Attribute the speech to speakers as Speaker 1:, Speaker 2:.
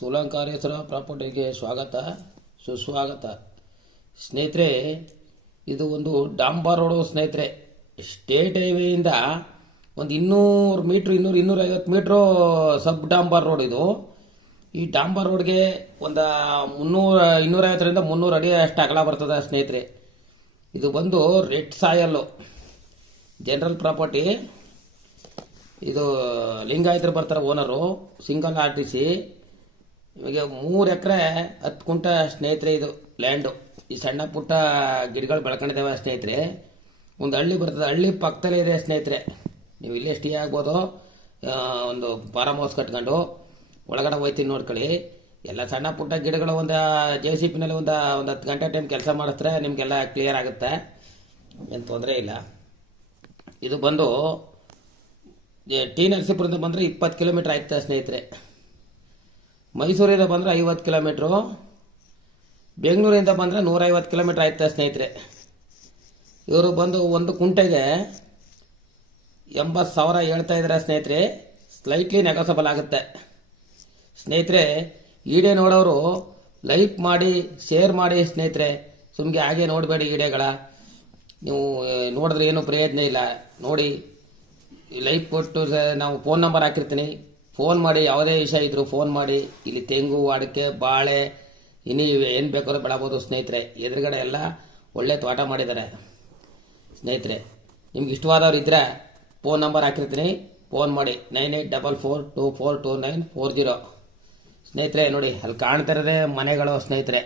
Speaker 1: ಸುಲಂಕಾರೇಶ್ವರ ಪ್ರಾಪರ್ಟಿಗೆ ಸ್ವಾಗತ. ಸುಸ್ವಾಗತ. ಸ್ನೇಹಿತರೆ, ಇದು ಒಂದು ಡಾಂಬಾರ್ ರೋಡು ಸ್ನೇಹಿತರೆ. ಸ್ಟೇಟ್ ಹೈವೇಯಿಂದ ಒಂದು ಇನ್ನೂರು ಮೀಟ್ರ್, ಇನ್ನೂರು, ಇನ್ನೂರೈವತ್ತು ಮೀಟ್ರು ಸಬ್ ಡಾಂಬರ್ ರೋಡ್ ಇದು. ಈ ಡಾಂಬರ್ ರೋಡ್ಗೆ ಒಂದು ಮುನ್ನೂರ, ಇನ್ನೂರೈವತ್ತರಿಂದ ಮುನ್ನೂರು ಅಡಿ ಅಷ್ಟು ಅಗಲ ಬರ್ತದೆ ಸ್ನೇಹಿತರೆ. ಇದು ಬಂದು ರೆಡ್ ಸಾಯಲ್ಲು ಜನರಲ್ ಪ್ರಾಪರ್ಟಿ. ಇದು ಲಿಂಗಾಯತರು ಬರ್ತಾರೆ owner, single R T C. ಇವಾಗ ಮೂರು ಎಕರೆ ಹತ್ತು ಕುಂಟ ಸ್ನೇಹಿತರೆ ಇದು ಲ್ಯಾಂಡು ಈ ಸಣ್ಣ ಪುಟ್ಟ ಗಿಡಗಳು ಬೆಳ್ಕೊಂಡಿದ್ದಾವೆ ಸ್ನೇಹಿತರೆ. ಒಂದು ಹಳ್ಳಿ ಬರ್ತದೆ. ಹಳ್ಳಿ ಪಕ್ಕದಲ್ಲೇ ಇದೆ ಸ್ನೇಹಿತರೆ. ನೀವು ಇಲ್ಲೇ ಸ್ಟೇ ಆಗ್ಬೋದು. ಒಂದು ಫಾರಮ್ ಹೌಸ್ ಕಟ್ಕೊಂಡು ಒಳಗಡೆ ಹೋಯ್ತೀನಿ ನೋಡ್ಕೊಳ್ಳಿ. ಎಲ್ಲ ಸಣ್ಣ ಪುಟ್ಟ ಗಿಡಗಳು ಒಂದು ಜೆ ಸಿ ಪಿನಲ್ಲಿ ಒಂದು ಒಂದು ಹತ್ತು ಗಂಟೆ ಟೈಮ್ ಕೆಲಸ ಮಾಡಿಸ್ತಾರೆ ನಿಮಗೆಲ್ಲ ಕ್ಲಿಯರ್ ಆಗುತ್ತೆ. ಏನು ತೊಂದರೆ ಇಲ್ಲ. ಇದು ಬಂದು ಟಿ ನರಸೀಪುರದಿಂದ ಬಂದರೆ ಇಪ್ಪತ್ತು ಕಿಲೋಮೀಟ್ರ್ ಆಯ್ತಾ ಸ್ನೇಹಿತರೆ. ಮೈಸೂರಿಂದ ಬಂದರೆ ಐವತ್ತು ಕಿಲೋಮೀಟ್ರು. ಬೆಂಗಳೂರಿಂದ ಬಂದರೆ ನೂರೈವತ್ತು ಕಿಲೋಮೀಟ್ರ್ ಆಯ್ತಾ ಸ್ನೇಹಿತರೆ. ಇವರು ಬಂದು ಒಂದು ಕುಂಟೆಗೆ ಎಂಬತ್ತು ಸಾವಿರ ಹೇಳ್ತಾ ಇದ್ದಾರೆ ಸ್ನೇಹಿತರೆ. ಸ್ಲೈಟ್ಲಿ ನೆಗಸಬಲ್ ಆಗುತ್ತೆ. ಸ್ನೇಹಿತರೆ, ಈಡೇ ನೋಡೋರು ಲೈಕ್ ಮಾಡಿ ಶೇರ್ ಮಾಡಿ ಸ್ನೇಹಿತರೆ. ಸುಮ್ಗೆ ಹಾಗೆ ನೋಡಬೇಡಿ ಈಡೆಗಳ. ನೀವು ನೋಡಿದ್ರೆ ಏನೂ ಪ್ರಯೋಜನ ಇಲ್ಲ. ನೋಡಿ ಲೈಕ್ ಕೊಟ್ಟು, ನಾವು ಫೋನ್ ನಂಬರ್ ಹಾಕಿರ್ತೀನಿ. ಫೋನ್ ಮಾಡಿ, ಯಾವುದೇ ವಿಷಯ ಇದ್ರು ಫೋನ್ ಮಾಡಿ, ಇಲ್ಲಿ ತೆಂಗು, ಅಡಿಕೆ, ಬಾಳೆ, ಇನ್ನು ಏನು ಬೇಕಾದ್ರೂ ಬೆಳಬೋದು ಸ್ನೇಹಿತರೆ. ಎದುರುಗಡೆ ಎಲ್ಲ ಒಳ್ಳೆ ತೋಟ ಮಾಡಿದ್ದಾರೆ ಸ್ನೇಹಿತರೆ. ನಿಮ್ಗೆ ಇಷ್ಟವಾದವ್ರು ಇದ್ದರೆ ಫೋನ್ ನಂಬರ್ ಹಾಕಿರ್ತೀನಿ. ಫೋನ್ ಮಾಡಿ, nine eight double four two four two nine four zero. ಸ್ನೇಹಿತರೆ, ನೋಡಿ, ಅಲ್ಲಿ ಕಾಣ್ತಾ ಇರೋದೇ ಮನೆಗಳು ಸ್ನೇಹಿತರೆ.